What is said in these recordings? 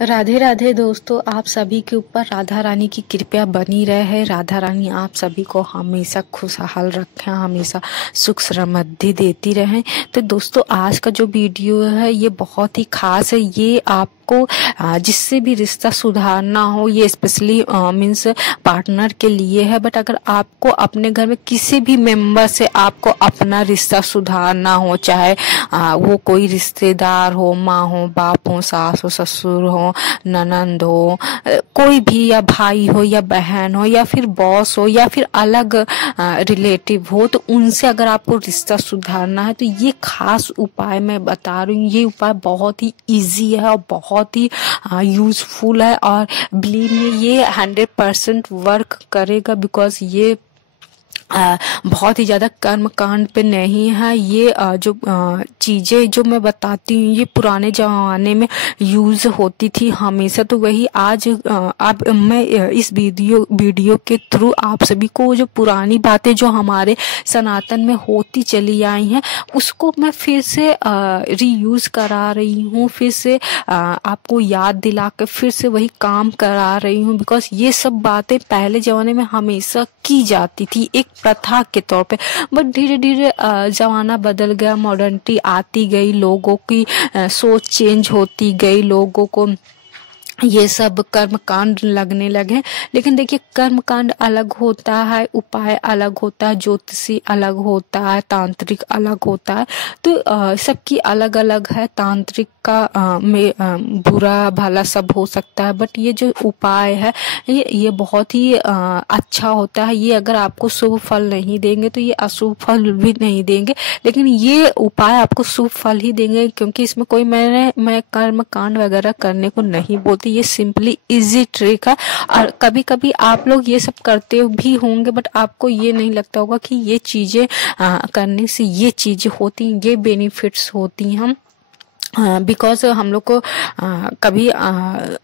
राधे राधे दोस्तों, आप सभी के ऊपर राधा रानी की कृपा बनी रहे। राधा रानी आप सभी को हमेशा खुशहाल रखें, हमेशा सुख समृद्धि देती रहें। तो दोस्तों, आज का जो वीडियो है ये बहुत ही खास है। ये आपको जिससे भी रिश्ता सुधारना हो, ये स्पेशली मीन्स पार्टनर के लिए है। बट अगर आपको अपने घर में किसी भी मेंबर से आपको अपना रिश्ता सुधारना हो, चाहे वो कोई रिश्तेदार हो, माँ हो, बाप हो, सास हो, ससुर हो, ननंद हो, कोई भी, या भाई हो या बहन हो या फिर बॉस हो या फिर अलग रिलेटिव हो, तो उनसे अगर आपको रिश्ता सुधारना है तो ये खास उपाय मैं बता रही हूँ। ये उपाय बहुत ही इजी है और बहुत ही यूजफुल है, और बिलीव मी ये 100% वर्क करेगा। बिकॉज ये बहुत ही ज्यादा कर्म कांड पे नहीं है। ये जो चीजें जो मैं बताती हूँ ये पुराने जमाने में यूज होती थी हमेशा। तो वही आज अब मैं इस वीडियो के थ्रू आप सभी को जो पुरानी बातें जो हमारे सनातन में होती चली आई हैं उसको मैं फिर से रीयूज करा रही हूँ, फिर से आपको याद दिला के फिर से वही काम करा रही हूँ। बिकॉज ये सब बातें पहले जमाने में हमेशा की जाती थी एक प्रथा के तौर पे। बट धीरे धीरे जमाना बदल गया, मॉडर्निटी आती गई, लोगों की सोच चेंज होती गई, लोगों को ये सब कर्म कांड लगने लगे। लेकिन देखिए, कर्म कांड अलग होता है, उपाय अलग होता है, ज्योतिषी अलग होता है, तांत्रिक अलग होता है। तो सबकी अलग अलग है। तांत्रिक का में बुरा भला सब हो सकता है, बट ये जो उपाय है ये बहुत ही अच्छा होता है। ये अगर आपको शुभ फल नहीं देंगे तो ये अशुभ फल भी नहीं देंगे, लेकिन ये उपाय आपको शुभ फल ही देंगे। क्योंकि इसमें कोई मैं कर्म कांड वगैरह करने को नहीं बोलती, ये सिंपली इजी ट्रिक है। और कभी कभी आप लोग ये सब करते भी होंगे, बट आपको ये नहीं लगता होगा कि ये चीजें करने से ये चीजें होती, ये बेनिफिट्स होती हैं। बिकॉज हम लोग को कभी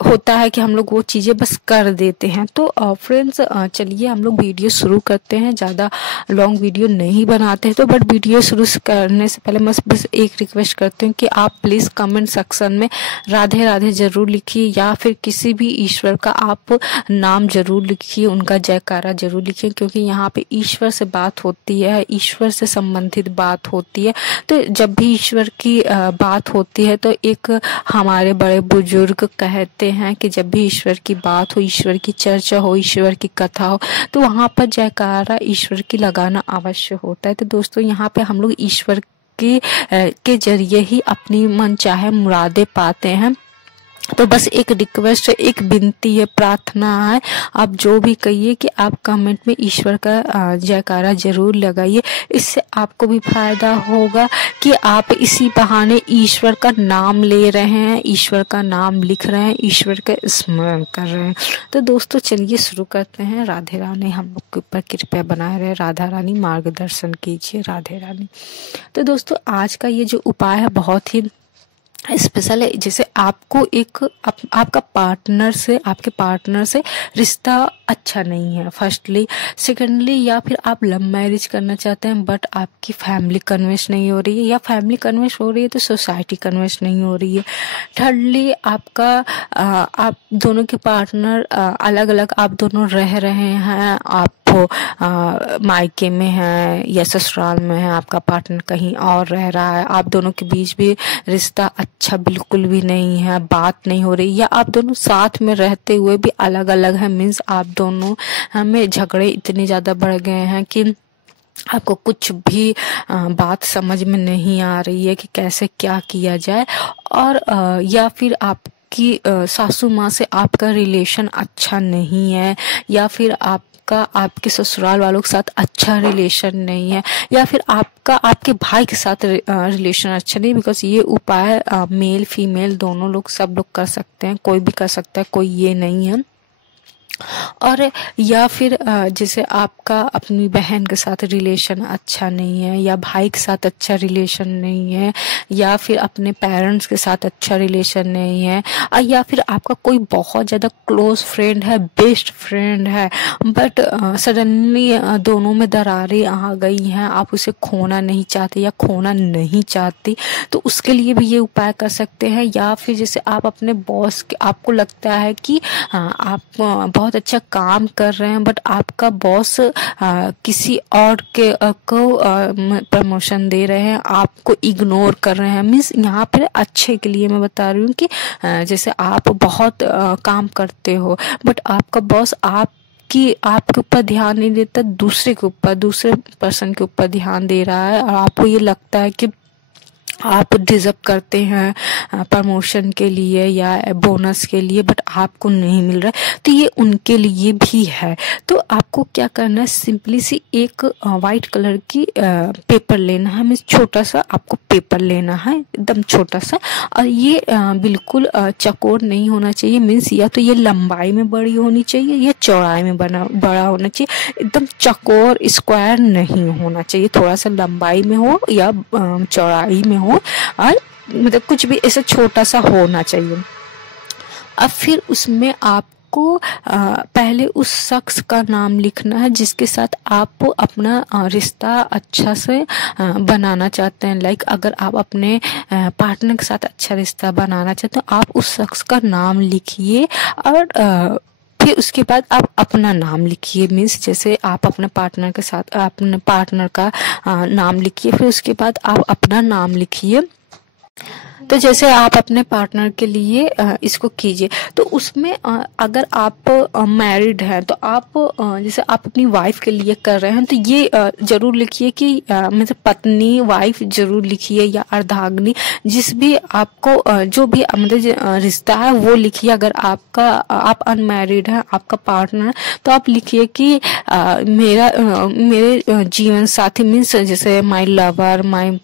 होता है कि हम लोग वो चीज़ें बस कर देते हैं। तो फ्रेंड्स, चलिए हम लोग वीडियो शुरू करते हैं। ज़्यादा लॉन्ग वीडियो नहीं बनाते हैं, तो बट वीडियो शुरू करने से पहले मैं बस एक रिक्वेस्ट करती हूँ कि आप प्लीज़ कमेंट सेक्शन में राधे राधे ज़रूर लिखिए, या फिर किसी भी ईश्वर का आप नाम ज़रूर लिखिए, उनका जयकारा ज़रूर लिखिए। क्योंकि यहाँ पे ईश्वर से बात होती है, ईश्वर से संबंधित बात होती है। तो जब भी ईश्वर की बात होती है तो एक हमारे बड़े बुजुर्ग कहते हैं कि जब भी ईश्वर की बात हो, ईश्वर की चर्चा हो, ईश्वर की कथा हो, तो वहाँ पर जयकारा ईश्वर की लगाना अवश्य होता है। तो दोस्तों, यहाँ पे हम लोग ईश्वर की के जरिए ही अपनी मन चाहे मुरादें पाते हैं। तो बस एक रिक्वेस्ट है, एक विनती है, प्रार्थना है, आप जो भी कहिए कि आप कमेंट में ईश्वर का जयकारा जरूर लगाइए। इससे आपको भी फायदा होगा कि आप इसी बहाने ईश्वर का नाम ले रहे हैं, ईश्वर का नाम लिख रहे हैं, ईश्वर का स्मरण कर रहे हैं। तो दोस्तों, चलिए शुरू करते हैं। राधे रानी हम लोग के ऊपर कृपया बनाए रहे, राधा रानी मार्गदर्शन कीजिए, राधे रानी। तो दोस्तों, आज का ये जो उपाय है बहुत ही स्पेशल है। जैसे आपको आपका आपके पार्टनर से रिश्ता अच्छा नहीं है, फर्स्टली। सेकेंडली, या फिर आप लव मैरिज करना चाहते हैं बट आपकी फैमिली कन्विंस नहीं हो रही है, या फैमिली कन्विंस हो रही है तो सोसाइटी कन्विंस नहीं हो रही है। थर्डली, आप दोनों के पार्टनर अलग अलग, आप दोनों रह रहे हैं, आप मायके में है या ससुराल में है, आपका पार्टनर कहीं और रह रहा है, आप दोनों के बीच भी रिश्ता अच्छा बिल्कुल भी नहीं है, बात नहीं हो रही, या आप दोनों साथ में रहते हुए भी अलग अलग है। मीन्स आप दोनों में झगड़े इतने ज्यादा बढ़ गए हैं कि आपको कुछ भी बात समझ में नहीं आ रही है कि कैसे क्या किया जाए। और या फिर आपकी सासू माँ से आपका रिलेशन अच्छा नहीं है, या फिर आपके ससुराल वालों के साथ अच्छा रिलेशन नहीं है, या फिर आपके भाई के साथ रिलेशन अच्छा नहीं। बिकॉज ये उपाय मेल फीमेल दोनों लोग, सब लोग कर सकते हैं, कोई भी कर सकता है, कोई ये नहीं है। और या फिर जैसे आपका अपनी बहन के साथ रिलेशन अच्छा नहीं है, या भाई के साथ अच्छा रिलेशन नहीं है, या फिर अपने पेरेंट्स के साथ अच्छा रिलेशन नहीं है, या फिर आपका कोई बहुत ज़्यादा क्लोज फ्रेंड है, बेस्ट फ्रेंड है, बट सडनली दोनों में दरारें आ गई हैं, आप उसे खोना नहीं चाहते या खोना नहीं चाहती, तो उसके लिए भी ये उपाय कर सकते हैं। या फिर जैसे आप अपने बॉस के, आपको लगता है कि आप बहुत अच्छा काम कर रहे हैं, बट आपका बॉस किसी और के को प्रमोशन दे रहे हैं, आपको इग्नोर कर रहे हैं। मीन्स यहाँ पर अच्छे के लिए मैं बता रही हूँ कि जैसे आप बहुत काम करते हो, बट आपका बॉस कि आपके ऊपर ध्यान नहीं देता, दूसरे के ऊपर, दूसरे पर्सन के ऊपर ध्यान दे रहा है, और आपको ये लगता है कि आप डिजर्व करते हैं प्रमोशन के लिए या बोनस के लिए, बट आपको नहीं मिल रहा है, तो ये उनके लिए भी है। तो आपको क्या करना है, सिंपली सी एक वाइट कलर की पेपर लेना है। मीन्स छोटा सा आपको पेपर लेना है, एकदम छोटा सा, और ये बिल्कुल चौकोर नहीं होना चाहिए। मीन्स या तो ये लंबाई में बड़ी होनी चाहिए या चौड़ाई में बड़ा होना चाहिए, एकदम चौकोर स्क्वायर नहीं होना चाहिए, थोड़ा सा लंबाई में हो या चौड़ाई में हो, और मतलब कुछ भी ऐसा छोटा सा होना चाहिए। अब फिर उसमें आपको पहले उस शख्स का नाम लिखना है जिसके साथ आप अपना रिश्ता अच्छा से बनाना चाहते हैं। लाइक अगर आप अपने पार्टनर के साथ अच्छा रिश्ता बनाना चाहते हैं, आप उस शख्स का नाम लिखिए, और फिर उसके बाद आप अपना नाम लिखिए। मीन्स जैसे आप अपने पार्टनर के साथ अपने पार्टनर का नाम लिखिए, फिर उसके बाद आप अपना नाम लिखिए। तो जैसे आप अपने पार्टनर के लिए इसको कीजिए, तो उसमें अगर आप मैरिड हैं तो आप जैसे आप अपनी वाइफ के लिए कर रहे हैं तो ये जरूर लिखिए कि मतलब पत्नी, वाइफ जरूर लिखिए, या अर्धांगिनी, जिस भी आपको जो भी मतलब रिश्ता है वो लिखिए। अगर आप अनमैरिड हैं, आपका पार्टनर, तो आप लिखिए कि मेरे जीवन साथी, मीन्स जैसे माई लवर, माई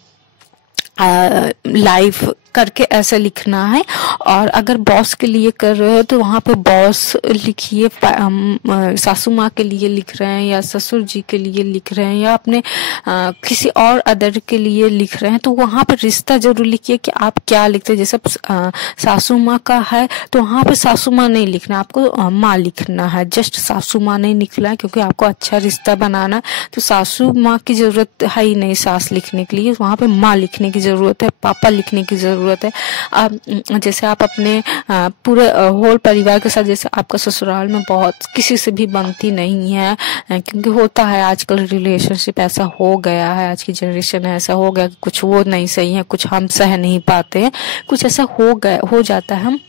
लाइफ करके ऐसा लिखना है। और अगर बॉस के लिए कर रहे हो तो वहाँ पे बॉस लिखिए, सासू माँ के लिए लिख रहे हैं या ससुर जी के लिए लिख रहे हैं या अपने किसी और अदर के लिए लिख रहे हैं, तो वहाँ पे रिश्ता जरूर लिखिए कि आप क्या लिखते हैं। जैसे सासू माँ का है तो वहाँ पे सासू माँ नहीं लिखना, आपको माँ लिखना है, जस्ट सासू माँ नहीं लिखना है, क्योंकि आपको अच्छा रिश्ता बनाना है। तो सासू माँ की जरूरत है ही नहीं सास लिखने के लिए, वहाँ पे माँ लिखने की जरूरत है, पापा लिखने की जरूरत है। जैसे आप अपने पूरे होल परिवार के साथ, जैसे आपका ससुराल में बहुत किसी से भी बनती नहीं है, क्योंकि होता है आजकल रिलेशनशिप ऐसा हो गया है, आज की जनरेशन ऐसा हो गया कि कुछ वो नहीं सही है, कुछ हम सह नहीं पाते हैं, कुछ ऐसा हो जाता है।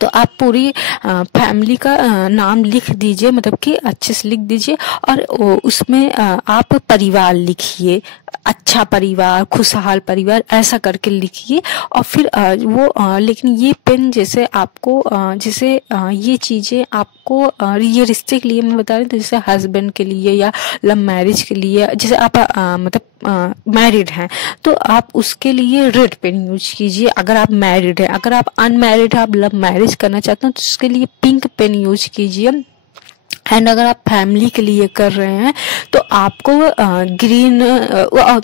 तो आप पूरी फैमिली का नाम लिख दीजिए, मतलब कि अच्छे से लिख दीजिए, और उसमें आप परिवार लिखिए, अच्छा परिवार, खुशहाल परिवार, ऐसा करके लिखिए। और फिर लेकिन ये पेन जैसे आपको जैसे ये चीज़ें आपको ये रिश्ते के लिए मैं बता रही हूँ, तो जैसे हस्बैंड के लिए या लव मैरिज के लिए, जैसे आप मतलब मैरिड हैं तो आप उसके लिए रेड पेन यूज कीजिए अगर आप मैरिड हैं। अगर आप अनमैरिड हैं, आप लव मैरिज करना चाहते हैं, तो उसके लिए पिंक पेन यूज कीजिए। एंड अगर आप फैमिली के लिए कर रहे हैं तो आपको ग्रीन,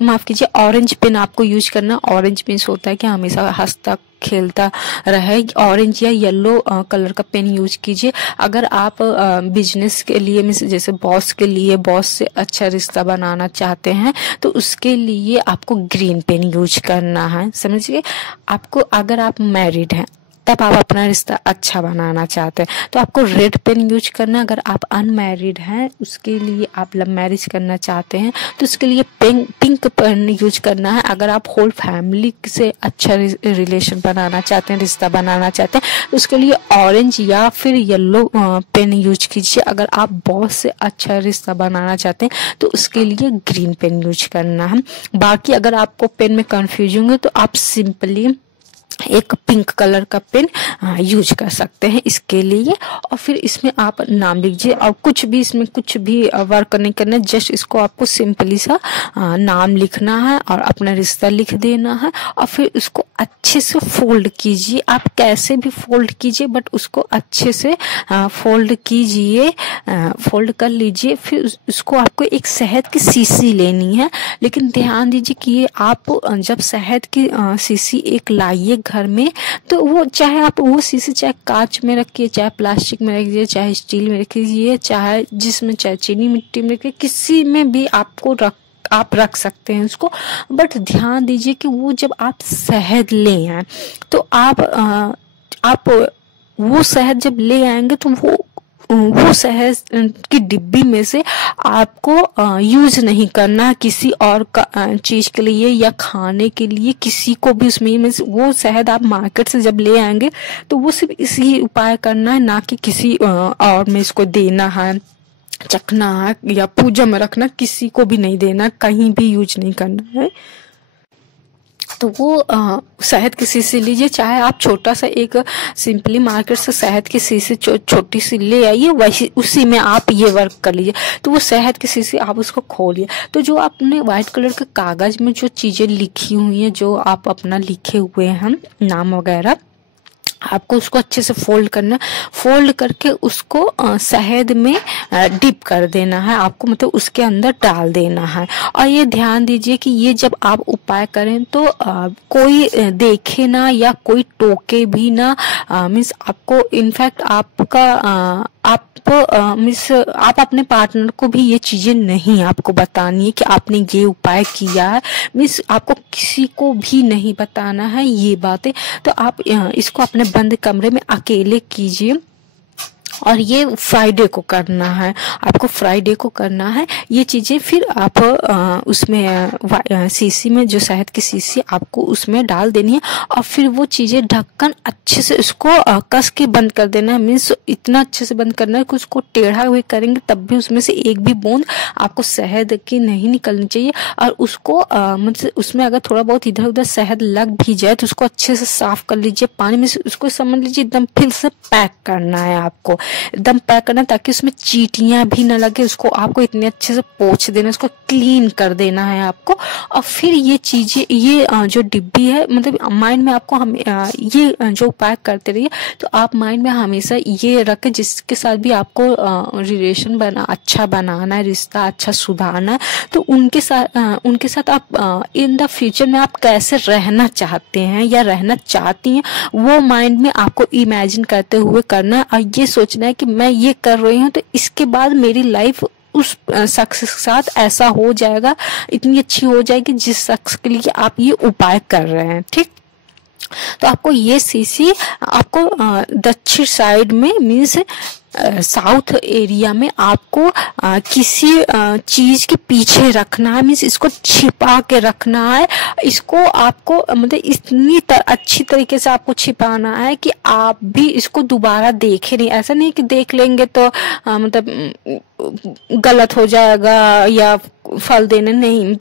माफ कीजिए, ऑरेंज पेन आपको यूज करना। ऑरेंज पेन होता है कि हमेशा हंसता खेलता रहे, ऑरेंज या येलो कलर का पेन यूज कीजिए। अगर आप बिजनेस के लिए, मीन्स जैसे बॉस के लिए, बॉस से अच्छा रिश्ता बनाना चाहते हैं, तो उसके लिए आपको ग्रीन पेन यूज करना है, समझिए। आपको, अगर आप मैरिड हैं तब आप अपना रिश्ता अच्छा बनाना चाहते हैं तो आपको रेड पेन यूज करना है। अगर आप अनमैरिड हैं, उसके लिए आप लव मैरिज करना चाहते हैं तो उसके लिए पिंक पेन यूज करना है। अगर आप होल फैमिली से अच्छा रिलेशन बनाना चाहते हैं, रिश्ता बनाना चाहते हैं, तो उसके लिए ऑरेंज या फिर येलो पेन यूज कीजिए। अगर आप बॉस से अच्छा रिश्ता बनाना चाहते हैं तो उसके लिए ग्रीन पेन यूज करना है। बाकी अगर आपको पेन में कंफ्यूजन है तो आप सिंपली एक पिंक कलर का पेन यूज कर सकते हैं इसके लिए। और फिर इसमें आप नाम लीजिए, और कुछ भी इसमें कुछ भी वर्क नहीं करना है, जस्ट इसको आपको सिंपली सा नाम लिखना है और अपना रिश्ता लिख देना है। और फिर उसको अच्छे से फोल्ड कीजिए, आप कैसे भी फोल्ड कीजिए बट उसको अच्छे से फोल्ड कीजिए, फोल्ड कर लीजिए। फिर उसको आपको एक शहद की शीशी लेनी है, लेकिन ध्यान दीजिए कि ये आप जब शहद की शीशी एक लाइए घर में, तो वो चाहे आप वो शीशी चाहे कांच में रखिए, चाहे प्लास्टिक में रखिए, चाहे स्टील में रखिए, चाहे जिसमें चाहे चीनी मिट्टी में रखिए, किसी में भी आपको आप रख सकते हैं उसको। बट ध्यान दीजिए कि वो जब आप शहद ले आए तो आप वो शहद जब ले आएंगे तो वो शहद की डिब्बी में से आपको यूज नहीं करना किसी और चीज के लिए या खाने के लिए, किसी को भी उसमें वो शहद आप मार्केट से जब ले आएंगे तो वो सिर्फ इसी उपाय करना है, ना कि किसी और में इसको देना है, चखना है या पूजा में रखना, किसी को भी नहीं देना, कहीं भी यूज नहीं करना है। तो वो शहद की शीशी लीजिए, चाहे आप छोटा सा एक सिंपली मार्केट से शहद की शीशी छोटी सी ले आइए, वैसे उसी में आप ये वर्क कर लीजिए। तो वो शहद की शीशी आप उसको खोलिए, तो जो आपने व्हाइट कलर के कागज में जो चीजें लिखी हुई हैं, जो आप अपना लिखे हुए हैं नाम वगैरह, आपको उसको अच्छे से फोल्ड करना, फोल्ड करके उसको शहद में डिप कर देना है आपको, मतलब उसके अंदर डाल देना है। और ये ध्यान दीजिए कि ये जब आप उपाय करें तो कोई देखे ना या कोई टोके भी ना, मीन्स आपको इनफैक्ट आप अपने पार्टनर को भी ये चीजें नहीं आपको बतानी है कि आपने ये उपाय किया है, मीन्स आपको किसी को भी नहीं बताना है ये बातें। तो आप इसको अपने बंद कमरे में अकेले कीजिए, और ये फ्राइडे को करना है, आपको फ्राइडे को करना है ये चीजें। फिर आप उसमें शीशी में जो शहद की शीशी आपको उसमें डाल देनी है, और फिर वो चीजें ढक्कन अच्छे से उसको कस के बंद कर देना है, मीन्स इतना अच्छे से बंद करना है कि उसको टेढ़ा हुए करेंगे तब भी उसमें से एक भी बूंद आपको शहद की नहीं निकलनी चाहिए। और उसको मतलब उसमें अगर थोड़ा बहुत इधर उधर शहद लग भी जाए तो उसको अच्छे से साफ कर लीजिए पानी में से, उसको समझ लीजिए एकदम फिर से पैक करना है आपको, एकदम पैक करना ताकि उसमें चींटियां भी ना लगे। उसको आपको इतने अच्छे से पोंछ देना, उसको क्लीन कर देना है आपको। और फिर ये चीजें, ये जो डिब्बी है, मतलब माइंड में आपको ये जो उपाय करते रहिए, तो आप माइंड में हमेशा ये रखें जिसके साथ भी आपको रिलेशन अच्छा बनाना है, रिश्ता अच्छा सुधारना है, तो उनके साथ आप इन द फ्यूचर में आप कैसे रहना चाहते हैं या रहना चाहती हैं, वो माइंड में आपको इमेजिन करते हुए करना है। और ये सोचना है कि मैं ये कर रही हूँ तो इसके बाद मेरी लाइफ उस शख्स के साथ ऐसा हो जाएगा, इतनी अच्छी हो जाएगी जिस शख्स के लिए आप ये उपाय कर रहे हैं। ठीक, तो आपको ये शीशी आपको दक्षिण साइड में मीन्स साउथ एरिया में आपको किसी चीज के पीछे रखना है, मीन्स इसको छिपा के रखना है। इसको आपको मतलब इतनी अच्छी तरीके से आपको छिपाना है कि आप भी इसको दोबारा देखे नहीं। ऐसा नहीं कि देख लेंगे तो मतलब गलत हो जाएगा या फल देने नहीं,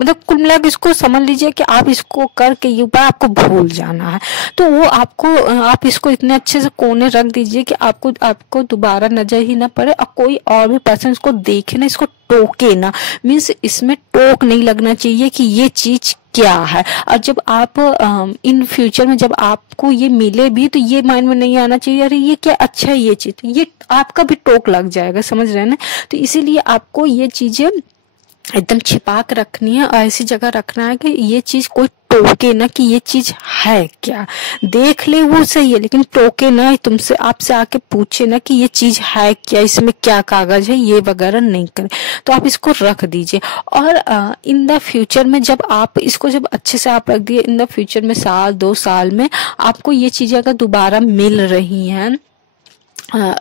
मतलब कुल मिला के इसको समझ लीजिए कि आप इसको करके ये उपाय आपको भूल जाना है। तो वो आप इसको इतने अच्छे से कोने रख दीजिए कि आपको दोबारा नजर ही ना पड़े, और कोई और भी पर्सन इसको देखे ना, इसको टोके ना, मीन्स इसमें टोक नहीं लगना चाहिए कि ये चीज क्या है। और जब आप इन फ्यूचर में जब आपको ये मिले भी तो ये माइंड में नहीं आना चाहिए अरे ये क्या अच्छा है ये चीज, ये आपका भी टोक लग जाएगा, समझ रहे हैं ना। तो इसीलिए आपको ये चीजें एकदम छिपा के रखनी है और ऐसी जगह रखना है कि ये चीज कोई टोके ना कि ये चीज है क्या, देख ले वो सही है लेकिन टोके ना, तुमसे आपसे आके पूछे ना कि ये चीज है क्या, इसमें क्या कागज है, ये वगैरह नहीं करे। तो आप इसको रख दीजिए। और इन द फ्यूचर में जब आप इसको जब अच्छे से आप रख दिए, इन द फ्यूचर में 1-2 साल में आपको ये चीजें अगर दोबारा मिल रही हैं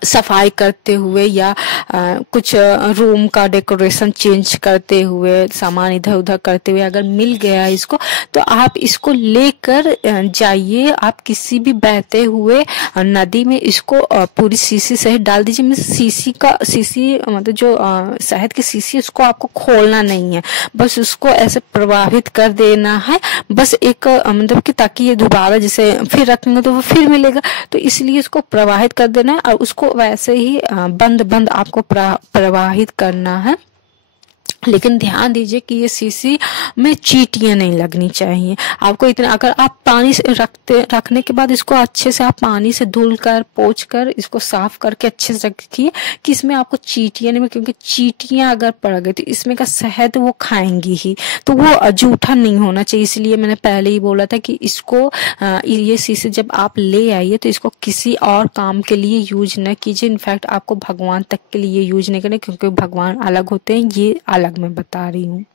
सफाई करते हुए या कुछ रूम का डेकोरेशन चेंज करते हुए, सामान इधर उधर करते हुए अगर मिल गया इसको, तो आप इसको लेकर जाइए, आप किसी भी बहते हुए नदी में इसको पूरी शीशी सहित डाल दीजिए। मैं शीशी मतलब जो शहद की शीशी, उसको आपको खोलना नहीं है, बस उसको ऐसे प्रवाहित कर देना है, बस एक मतलब कि ताकि ये दोबारा जैसे फिर रखेंगे तो वो फिर मिलेगा, तो इसलिए इसको प्रवाहित कर देना है और उसको वैसे ही बंद बंद आपको प्रवाहित करना है। लेकिन ध्यान दीजिए कि ये शीशी में चींटियां नहीं लगनी चाहिए आपको। इतना अगर आप पानी से रखने के बाद इसको अच्छे से आप पानी से धुल कर पोंछ कर इसको साफ करके अच्छे से रखिए कि इसमें आपको चींटियां नहीं, क्योंकि चींटियां अगर पड़ गई तो इसमें का शहद वो खाएंगी ही, तो वो जूठा नहीं होना चाहिए। इसलिए मैंने पहले ही बोला था कि इसको ये शीशी जब आप ले आइए तो इसको किसी और काम के लिए यूज न कीजिए। इनफैक्ट आपको भगवान तक के लिए यूज नहीं करना, क्योंकि भगवान अलग होते हैं, ये अलग मैं बता रही हूँ।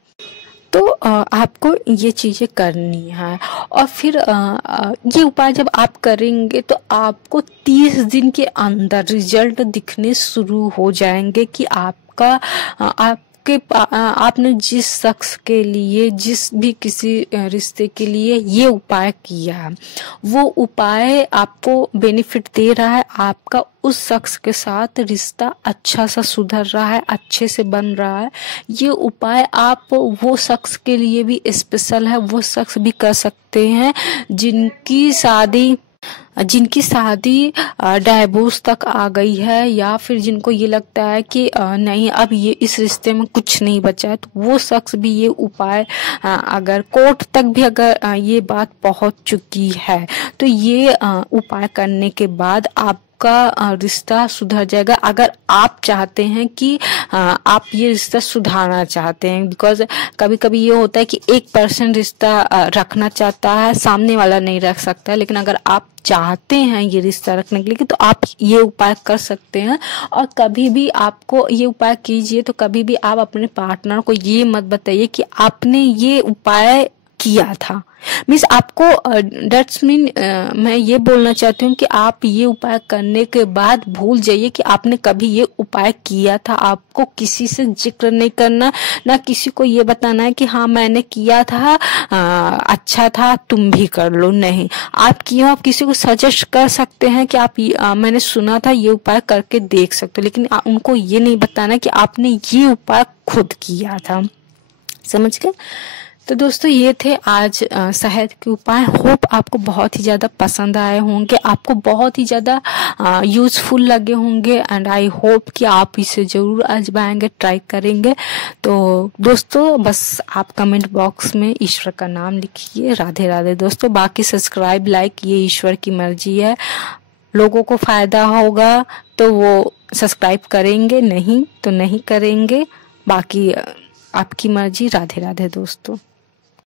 तो आपको ये चीजें करनी है और फिर ये उपाय जब आप करेंगे तो आपको 30 दिन के अंदर रिजल्ट दिखने शुरू हो जाएंगे कि आपका आपने जिस शख्स के लिए, जिस भी किसी रिश्ते के लिए ये उपाय किया, वो उपाय आपको बेनिफिट दे रहा है। आपका उस शख्स के साथ रिश्ता अच्छा सा सुधर रहा है, अच्छे से बन रहा है। ये उपाय आप वो शख्स के लिए भी स्पेशल है, वो शख्स भी कर सकते हैं जिनकी शादी डाइवोर्स तक आ गई है, या फिर जिनको ये लगता है कि नहीं अब ये इस रिश्ते में कुछ नहीं बचा है, तो वो शख्स भी ये उपाय अगर कोर्ट तक भी अगर ये बात पहुंच चुकी है तो ये उपाय करने के बाद आपका रिश्ता सुधर जाएगा। अगर आप चाहते हैं कि आप ये रिश्ता सुधारना चाहते हैं, बिकॉज कभी कभी ये होता है कि एक पर्सन रिश्ता रखना चाहता है, सामने वाला नहीं रख सकता है, लेकिन अगर आप चाहते हैं ये रिश्ता रखने के लिए तो आप ये उपाय कर सकते हैं। और कभी भी आपको ये उपाय कीजिए तो कभी भी आप अपने पार्टनर को ये मत बताइए कि आपने ये उपाय किया था। मीन्स आपको डेट्स मीन मैं ये बोलना चाहती हूँ कि आप ये उपाय करने के बाद भूल जाइए कि आपने कभी ये उपाय किया था। आपको किसी से जिक्र नहीं करना, ना किसी को ये बताना है कि हाँ मैंने किया था, अच्छा था, तुम भी कर लो। नहीं, आप क्यों, आप किसी को सजेस्ट कर सकते हैं कि आप मैंने सुना था ये उपाय करके देख सकते हो, लेकिन उनको ये नहीं बताना कि आपने ये उपाय खुद किया था। समझ गए? तो दोस्तों ये थे आज शहद के उपाय। होप आपको बहुत ही ज़्यादा पसंद आए होंगे, आपको बहुत ही ज़्यादा यूजफुल लगे होंगे, एंड आई होप कि आप इसे ज़रूर आजमाएंगे, ट्राई करेंगे। तो दोस्तों बस आप कमेंट बॉक्स में ईश्वर का नाम लिखिए, राधे राधे दोस्तों। बाकी सब्सक्राइब, लाइक, ये ईश्वर की मर्जी है। लोगों को फ़ायदा होगा तो वो सब्सक्राइब करेंगे, नहीं तो नहीं करेंगे। बाकी आपकी मर्जी। राधे राधे दोस्तों।